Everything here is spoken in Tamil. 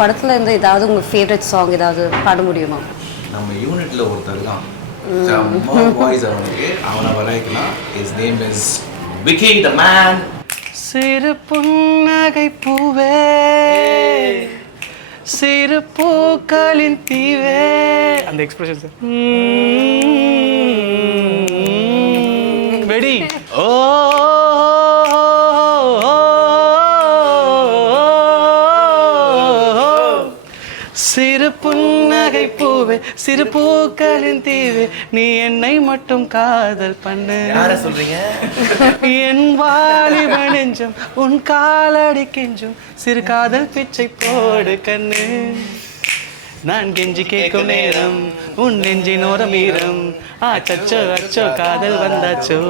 படத்துல இருந்து ஏதாவது உங்க ஃபேவரட் சாங் ஏதாவது பாட முடியுமா? நம்ம யூனிட்ல ஒருத்தர் தான் வாய்ஸ் அவனுக்கு அவனை வரைக்கலாம். his name is Vicky the man. சிறு புன்னகை பூவே சிறு பூக்களின் தீவே அந்த எக்ஸ்பிரஷன் சார் வெடி ஓ சிறு புன்னகை பூவே சிறு பூக்களின் தீவே நீ என்னை மட்டும் காதல் பண்ணு. யார சொல்றீங்க? என் வாலிப நெஞ்சம் உன் காலடி கெஞ்சும் சிறு காதல் பிச்சை போடு கண்ணு. நான் கெஞ்சி கேட்கும் நேரம் உன் நெஞ்சின் ஓரம் ஈரம் ஆச்சோ அச்சோ காதல் வந்தாச்சோ.